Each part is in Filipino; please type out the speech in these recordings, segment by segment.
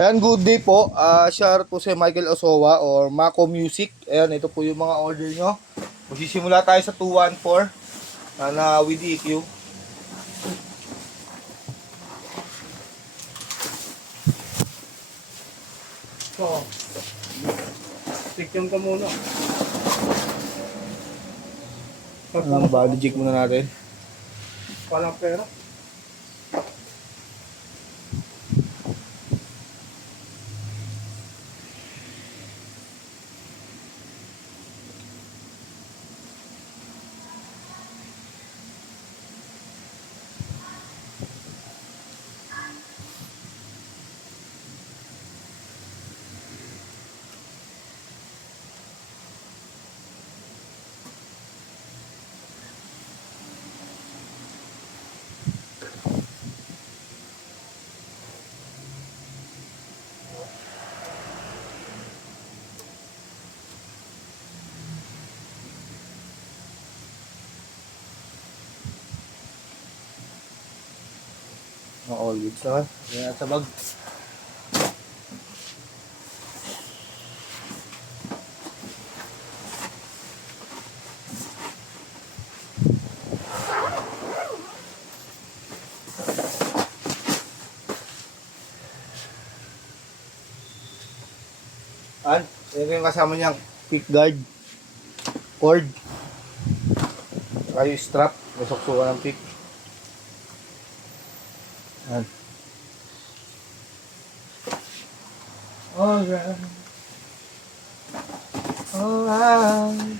Ayan, good day po. Shout po si Michael Osowa or Mako Music. Ayan, ito po yung mga order nyo. Magsisimula tayo sa 214 na with EQ. So, tikyan ka muna. Body jig muna natin. Walang pera. All goods naman. Ayan, sa bag. Ito yung kasama niyang pick guard, cord, saka yung strap, nasuksukan ng pick. Ayan. Alright. Alright.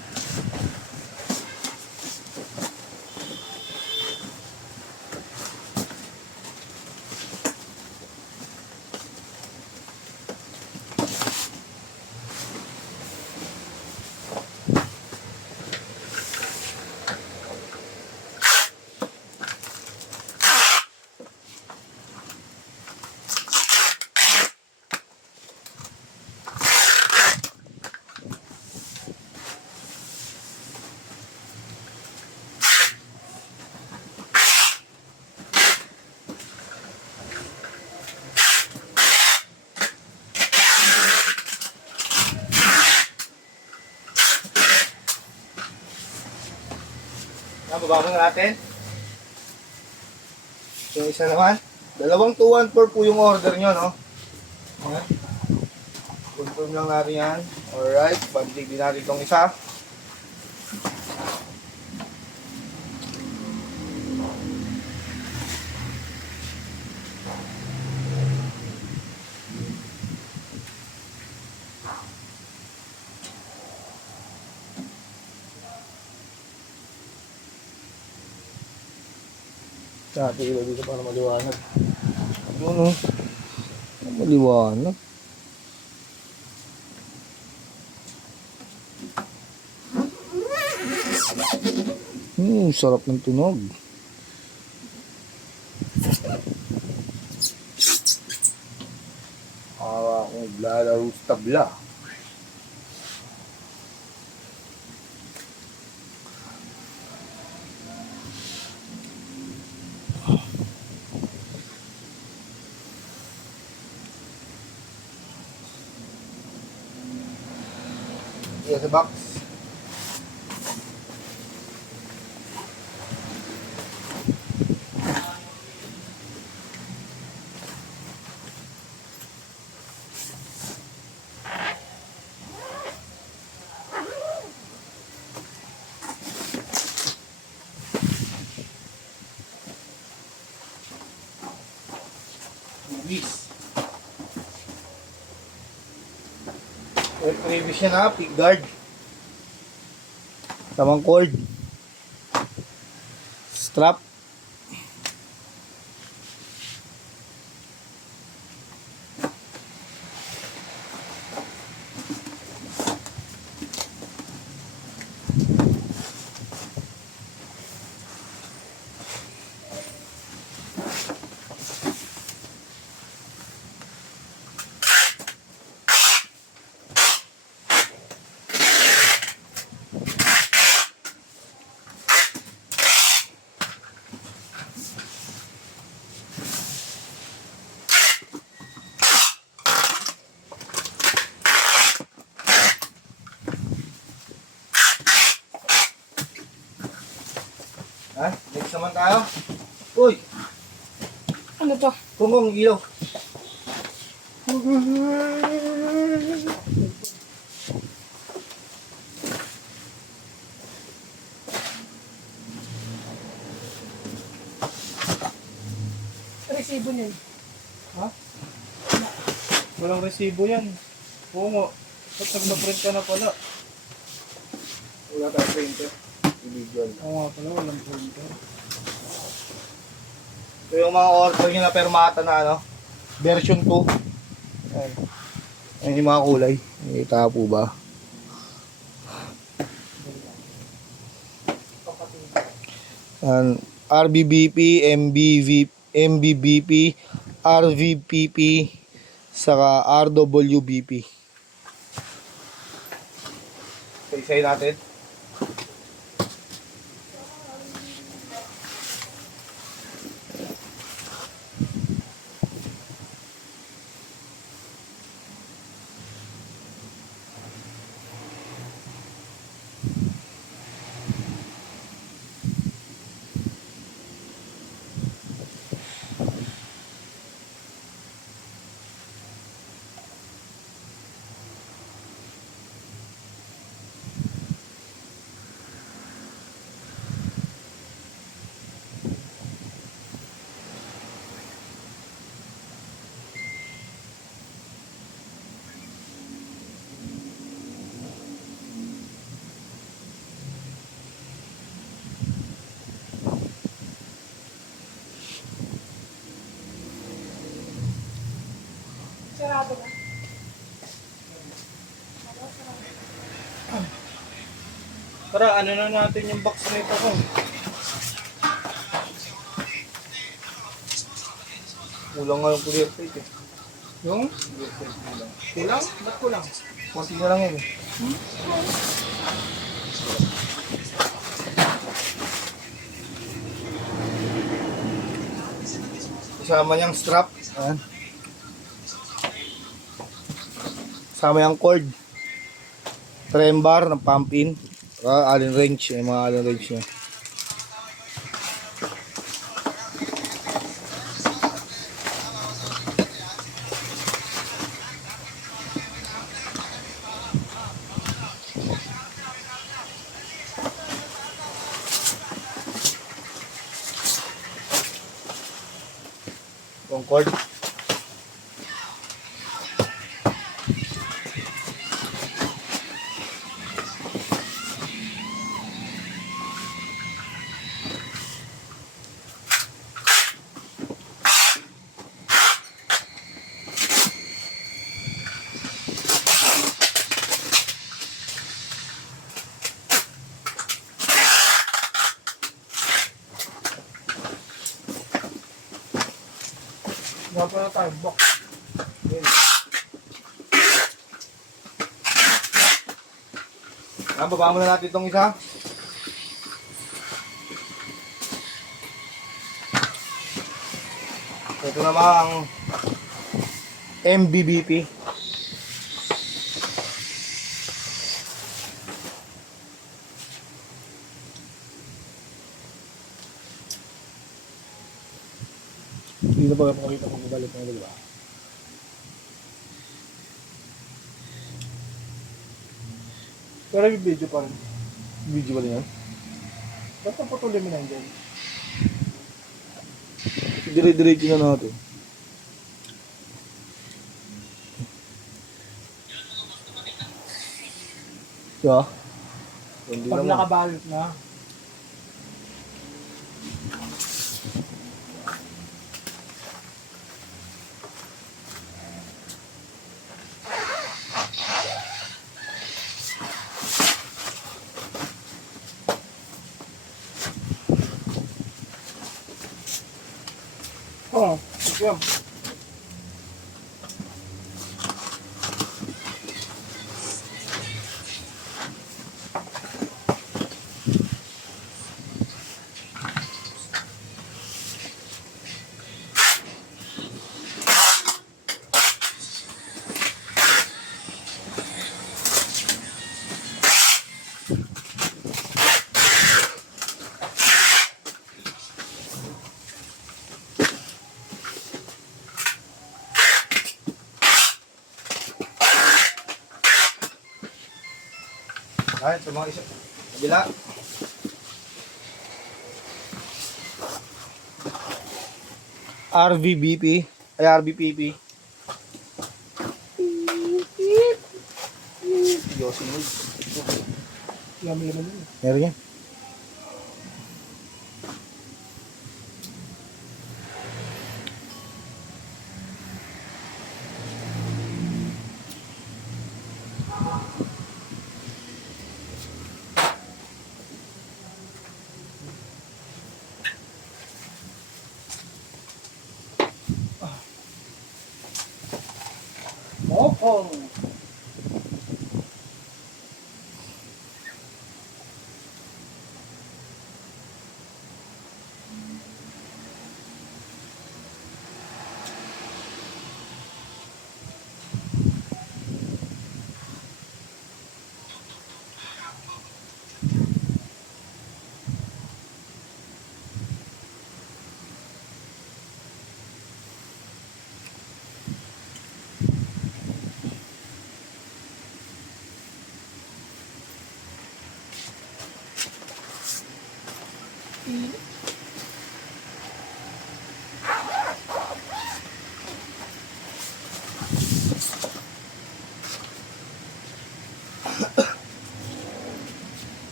Baba muna natin. Yung isa naman. Dalawang 214 po yung order nyo, no? Okay. Confirm lang natin yan. Alright. Bandig din natin itong isa. Dati ilo dito para maliwanag. Yun, oh. Maliwanag. Sarap ng tunog. Akong lalaro sa tabla. Sa box. Previous siya na, pick guard. Tamang cord. Strap. naman tayo. Uy! Ano to? Kung ilaw. Resibo niyan. Ha? Walang resibo yan. Oo nga. Ba't nagpa-print ka na pala? Wala tayong printer. Individual. Oo nga pala, walang printer. Ito yung mga order nyo na permata na ano, version 2. Ayan. Ayan yung mga kulay. Nakita po ba? Ayan. RBBP, MBBP, RVPP, saka RWBP. Isa-isay natin. Sarado na. Tara, ano na natin yung box nito ko? Kulang nga yung clear plate eh. Yung? Kulang? Ba't kulang? Konti na lang yun eh. Kasama niyang strap. Ayan. Kasama yung cord. Trem bar ng pump in. Allen wrench. Yung mga allen wrench niya. Yung cord. Wala pa na tayo, box. Baba muna natin itong isa. Ito naman ang MBBP. Hindi na ba makita kung balik ng dalawa? Pero may video pa rin. Video ba yan? Ba't napatuloy mo na dyan? Dire-diretso na natin. Diba? Hindi Pag naman. nakabalot na. Oh, sige. Ayan, sa mga isa. Kabila. RVBP. Ay, RVPP. Yosin mo. Yummy naman yun. Meron yan. Mokong!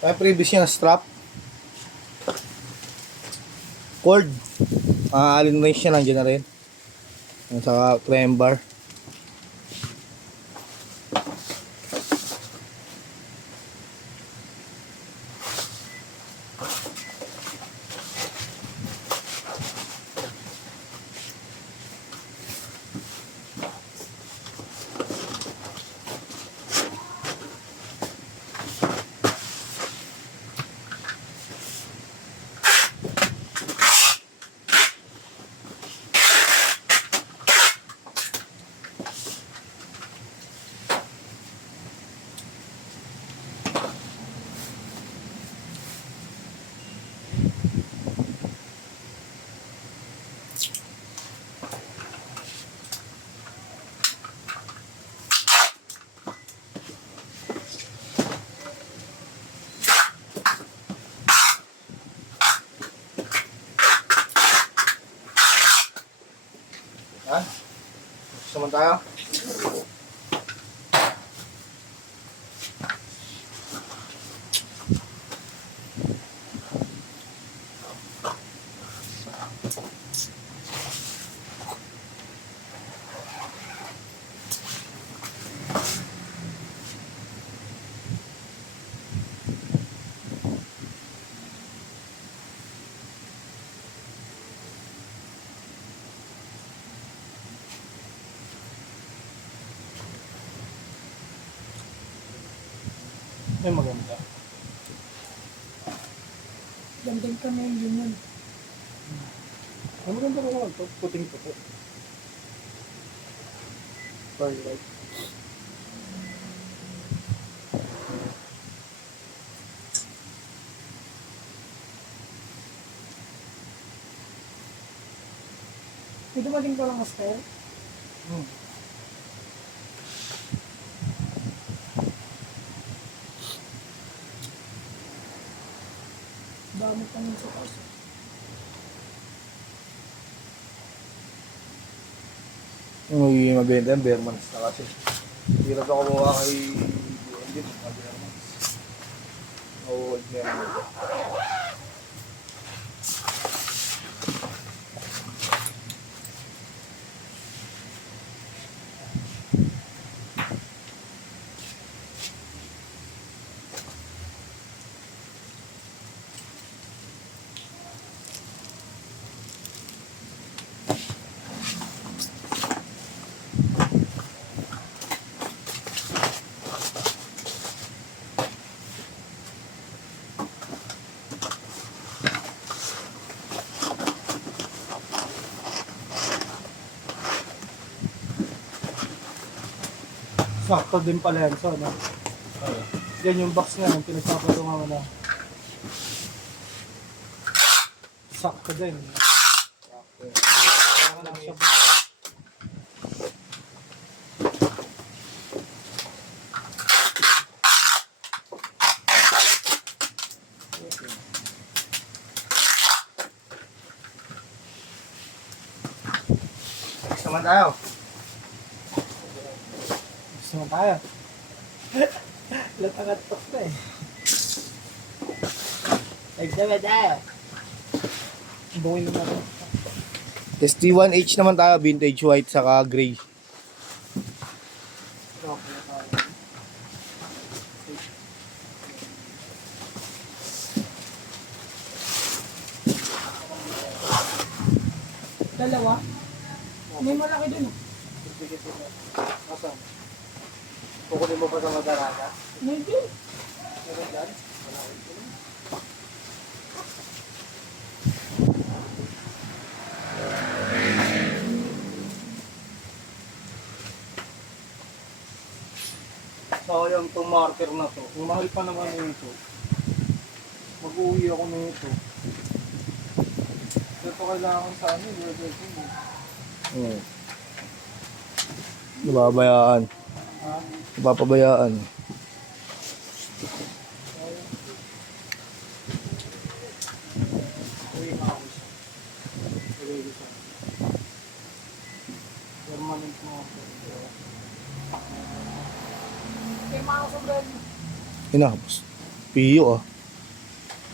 Ay, previous niya na strap. Cord. Alin range niya, nandiyan na rin. At saka clamp bar. Ha? Gusto naman tayo? Ay, maganda. Gandang kami yun yun. Ang maganda ko naman ito. Puting-puti. Starlight. May dumating pa lang style. Dami pa nun sa kaso. Uy, mabenta yung Bearmans na kasi. Hirap ako kumuha kay BND. Bearmans. Old Bearmans. Sakto din pala yan. So, ano? Yan yung box nga. Yung pinagpapatungan mo na. Sakto din. naman tayo. Gusto mo tayo? Latangat-tok na eh. Nagsama tayo. Bukin mo natin. ST1H naman tayo, vintage white saka gray. Dalawa. May malaki dun ah. Asan? Kukunin mo pa sa madarata? Maybe. Meron dyan? Sayang itong marker na to. Kung mahal pa naman nito, mag-uwi ako nito. Ito kailangan sa ano, weather ko mo. Nababayaan. Ha? Napapabayaan. Uwi nga ako siya. Uwi ko siya. Permanent marker. May mga sobrang. Yun na, piyo ah.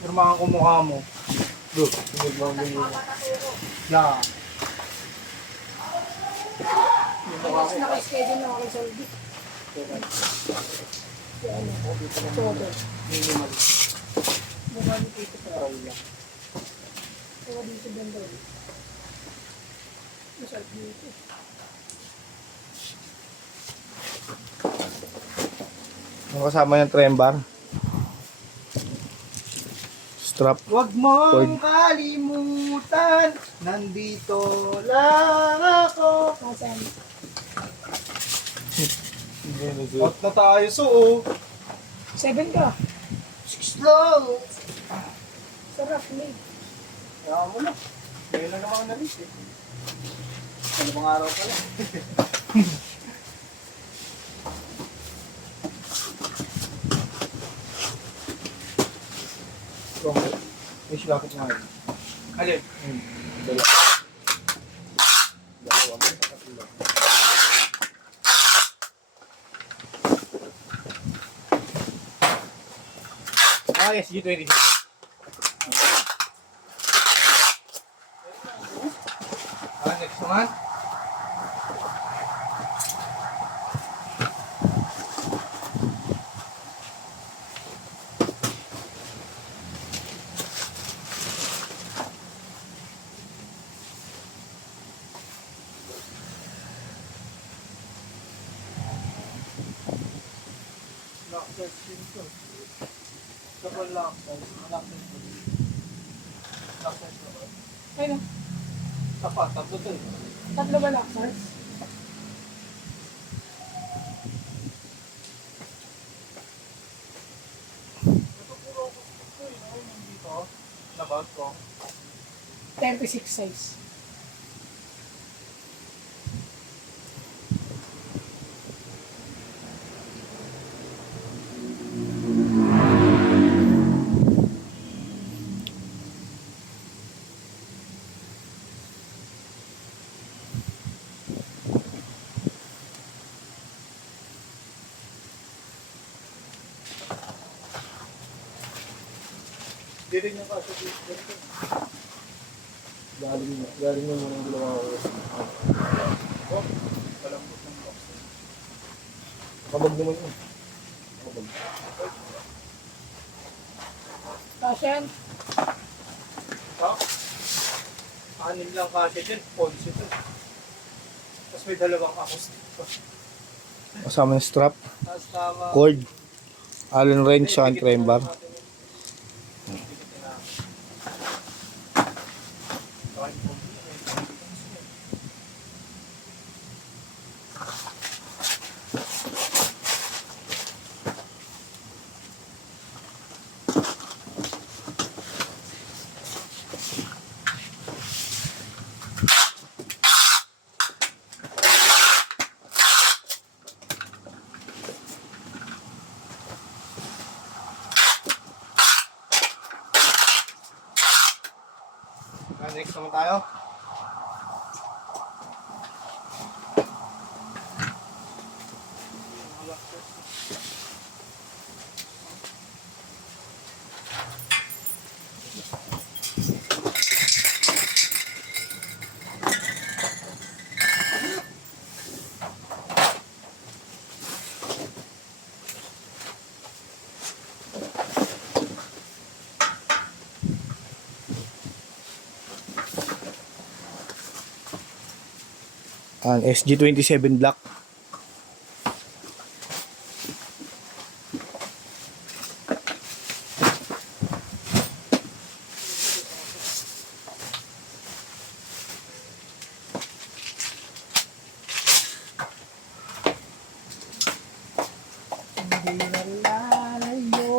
Pirmahan ko mukha mo. Look, sinigmang mo yun. Na. Yung mukha Tapos ko. naka-schedule na ako kay Soldi. Si ano? October. Minimal. Mukha ni Tito pa. Try lang. Kaya dito banda ulit. Masarap dito. Ang kasama yung trembar. Strap. Huwag mong kalimutan, nandito lang ako. Nasaan? Out na tayo, so 7 ka. slow. Sarap, May. Kaya mo na. Ngayon lang naman nalis eh. Ano bang araw pala? May silakit nga yun. Alin? Ah, yes, G20. Next naman. Lockset din to. Double lockset. Lockset to. Lockset to ba? Ay no. Tapat, tatlo to eh. Tatlo ba laksars? Ito puro ako ito eh. Ano yung dito? Nabag ko. 36 size. Hindi rin yung kaso dito. Galing mo muna yung dalawa ko. Oh, kalambot ng box. Kabag naman yun. Kasyan. Ha? Anin lang kasi dyan. Ponsi to. Tapos may dalawang acoustic pa. Kasama yung strap, Tapos tama. cord, Allen wrench, saka yung trembar. Next naman tayo. Ang SG27 Black. Hindi nalalayo.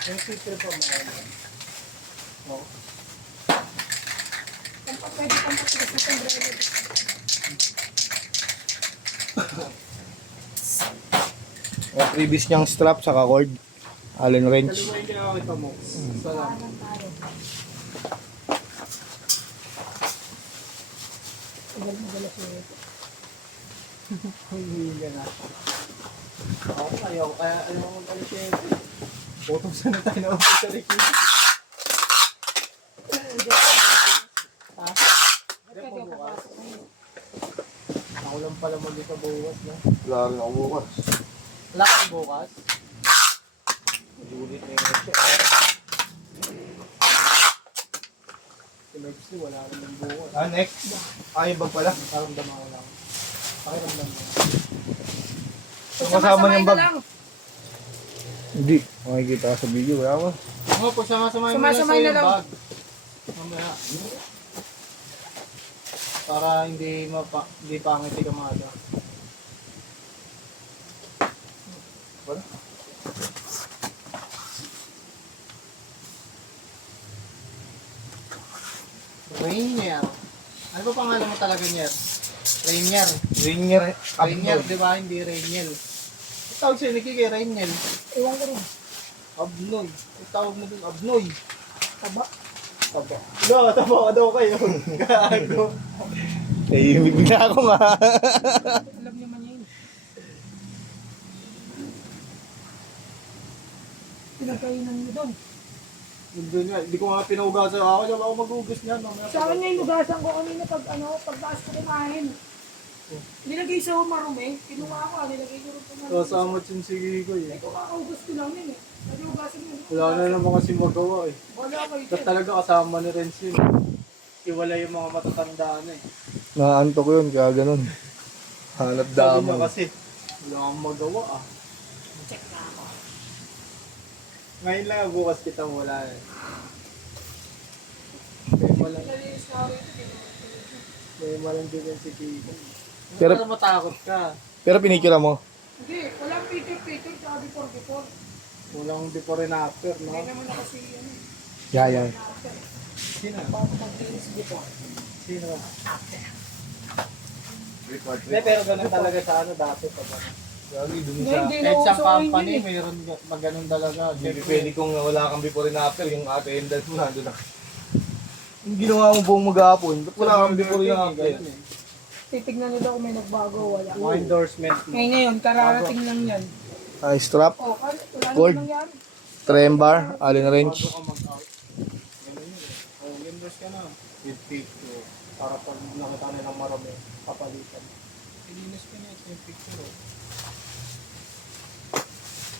Yung sticker pa mo. Oo. Pwede kang matigas na sombrero. Yung previous niyang strap sa cord. Allen wrench. Kaliwa yung kinakakita mo. Sarap. Parang tayo. Tagal-magalas yun ito. Hindi ka na. Ako kaya ayaw mo pala siya. Putusan na tayo na upo sa Ricky. Ha? Hindi mo bukas. Ako lang pala mag-isa bukas na. Wala rin ako bukas. Wala kang bukas? Ulit na yun siya. Si Megsy wala rin ng bukas. Next. Yung bag pala. Pakiramdam ako lang. Pakiramdam mo. Yung kasama niyang bag. na lang. Hindi. Makikita ka sa video. Wala mo. Oo, pag sama-samay mo Sama-samay na yung lang. bag. Mamaya. Para hindi pangit yung kamada. Wala. Rainier. Ano ba pangalan mo talaga niya? Rainier. Rainier. Rainier, di ba? Hindi Rainiel. Tawag siya ni Kiki, Rainiel. Ewan ko rin. Abnoy. Tawag mo dun, Abnoy. Taba. Taba. No, taba ka daw kayo. Gago. Bigla ako nga. Alam niyo man yun. Pinagkainan niyo doon. Hindi nga, hindi ko nga pinaugasan ako. Diyan ako mag-ugas niyan. Sa akin nga inugasan ko kanina pagtaas ko kumain. Nilagay sa marumi, kinuha ko, nilagay ko rin sa marumi. Kasamot yung sige ko eh. Ay, kakaugas ko lang yun eh. Nag-ugasan yun. Wala na naman kasi magawa eh. Wala kayo Tapos dyan. talaga kasama ni Renz yun. Iwala yung mga matatandaan eh. Naantok ko yun. Kaya ganun. Hanap Sabi niya damon. kasi, wala kang magawa ah. Check na ako. Ngayon lang bukas kita wala eh. May malang, Nalinis na ako ito. may malang din si Kiko. Pero- Pero matakot ka. Pero pinicture mo. Hindi, walang picture, tsaka before. Walang before and after, no? Hindi naman ako si ano. Yaya. After. Sino? Bago mag-linis before. Sino? After. Hindi, pero ganun talaga sa ano dati pa ba? Lagi dun Hindi, sa... hindi na Kahit ako sa sa company, yun eh. mayroon maganon talaga. Hindi pwede kung wala kang before and after. Yung attendance mo nandun na. Yung ginawa mo buong maghapon. Ba't wala kang before and after? Ganun eh. Titignan nyo daw kung may nagbago, wala. Mga endorsement mo. Ngayon, kararating lang yan. Strap. Oh, wala Cord. naman nangyari. Trem bar. Allen wrench. Bago ka mag-out. Ganun yun eh. Oh, endorse ka na. With picture. Para pag nakita nilang marami, papalitan. Ilinis ka niya. Ito yung picture oh.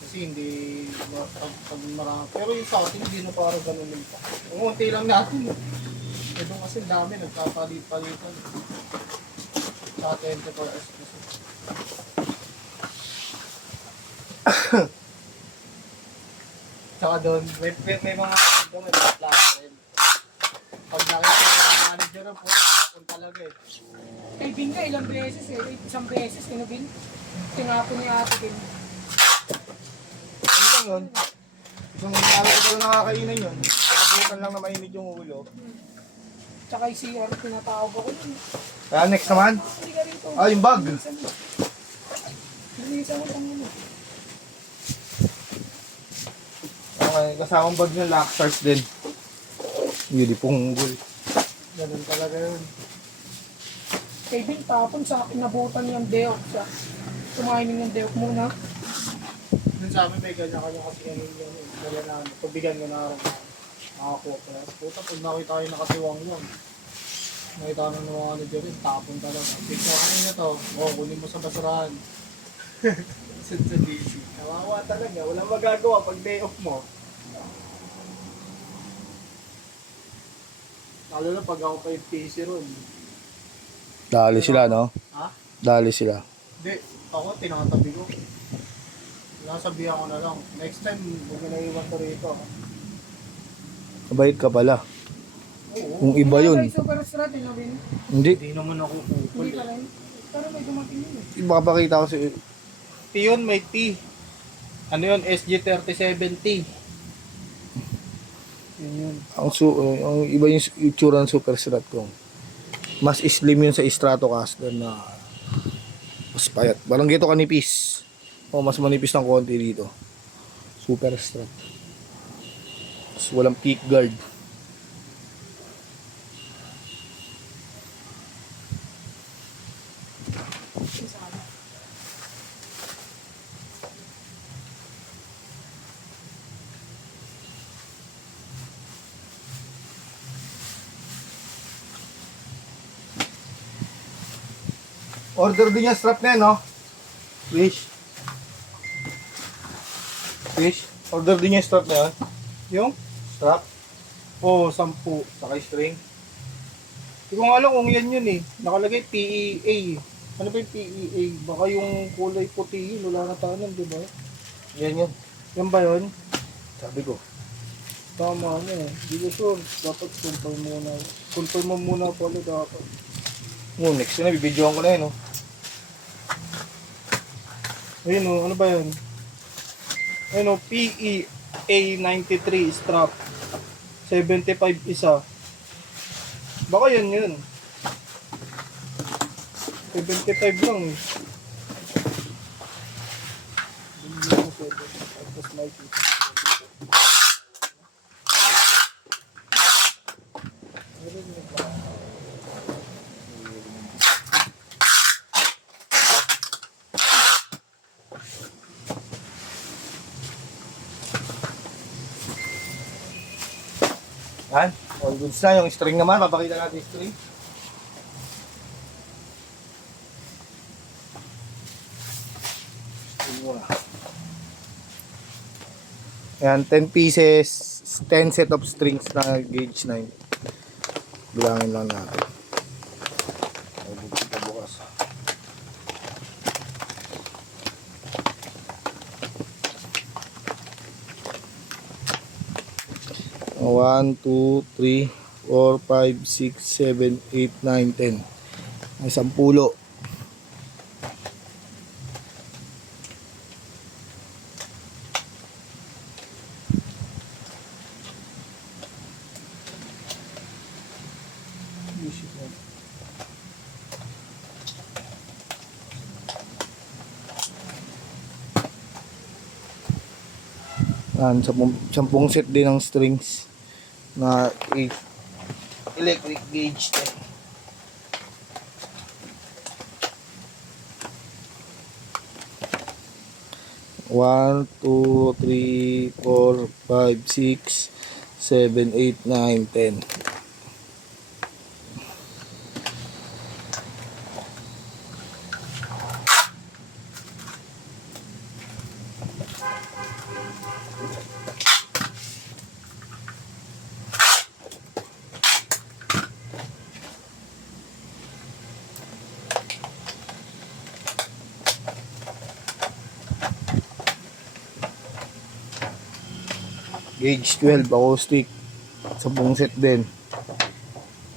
Kasi hindi pag marami. Pero yung sa atin, hindi na parang ganun yung pa. Unti lang natin. Ito kasi dami, nagpapalit-palitan. Sa 24 hours kasi. Tsaka doon, may mga doon, may mga plato rin. Pag nakita mo manager po. Tapon talaga eh. Kay Bin ka ilang beses eh. Isang beses, Bin. Tinapon ni ate Bin. Ano lang yun? Isang araw ko pala nakakainan yun. Nakabutan lang na mainit yung ulo. Tsaka yung CR, tinatawag ako dun. Kaya next naman. Hindi ka rito. Ah, yung bag. Linisan mo lang yun. Okay, kasamang bag ng Lactars din. Yun, punggol. Ganun talaga yun. Kay Bin, tapon sa akin, nabutan niyang deok siya. Tumiming yung deok muna. Dun sa amin may kanya-kanya kasi ano yun. Dala na, pagbigyan ko na araw. Nakakuha ko na. Puta, pag nakita kayo nakatiwang yun. Nakita ko ng mga ano dyan, tapon talaga. Picture kanina to, kunin mo sa basurahan. Send sa DC. Kawawa talaga, walang magagawa pag day off mo. Lalo na pag ako pa yung PC ron. Dali sila, no? Ha? Dali sila. Hindi, ako tinatabi ko. Nasabihan ko na lang. Next time, huwag na iwan ko rito. Mabait ka pala. Oo. Kung iba yun. Kay Super Strat, Bin. Hindi. Hindi naman ako kupol Hindi ka eh. rin. Pero may dumating yun eh. Baka pakita ko si... T yun, may T. Ano yun? SG37T. Yun yun. Ang iba yung itsura ng Super Strat ko. Mas slim yun sa Stratocaster na mas payat. Parang gito kanipis. O mas manipis ng konti dito. Super Strat. Tapos walang peak guard. Order din yung strap na yun, no? Fish. Fish. Order din yung strap na yun. Yung? Strap. Oo, 10. Saka string. Hindi ko nga alam kung yan yun eh. Nakalagay PEA. Ano ba yung PEA? Baka yung kulay puti yun. Wala na tanan, di ba? Yan yun. Yan ba yun? Sabi ko. Tama na eh. Hindi ko sure. Dapat confirm muna. Confirm mo muna pala dapat. Next na, bibidyoan ko na yun, no? Ayun o, ano ba yun? Ayun o, PEA 93 strap. 75 isa. Baka yan yun. 75 lang eh. Tapos may Yan. All goods na. Yung string naman. Papakita natin yung string. String muna. Yan. 10 pieces. 10 set of strings na gauge 9. Bilangin lang natin. All goods ito bukas. One, two, three, 4, 5, 6, 7, 8, 9, 10. May 10. Yan, 10 set din ng strings na electric gauge din. One, two, three, 4, 5, 6, 7, 8, 9, 10. Gauge 12 acoustic. 10 set din.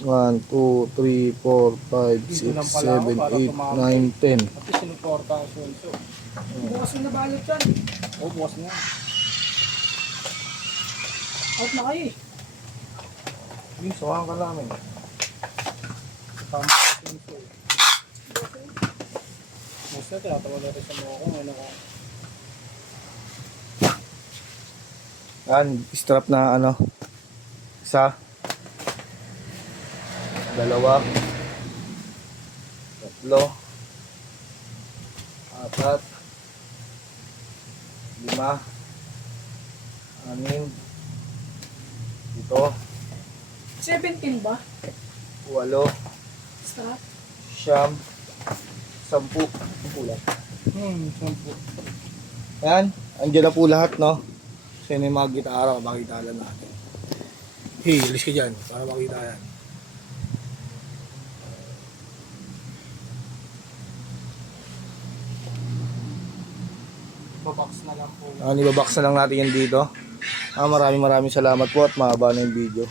1, 2, 3, 4, 5, 6, 7, 8, 9, 10. At least sinuporta ang swelso. Bukas na nabalot yan. O, bukas na. Out na kayo eh. Yung suwahan ka namin. Tama sa swelso. Mas na, tinatawa na rin sa mga ko. Ngayon ako. Yan, strap na ano. Isa. Dalawa. Tatlo. Apat. 5. 6. 7. 17 ba? 8. Strap? 10. 10 lang. Sampu. Ayan, andyan na po lahat, no? Kasi na yung mga gitara, makita lang natin. Hey, alis ka dyan, para makita yan. Babox na lang po. Ibabox na lang natin yan dito. Maraming salamat po at mahaba na yung video.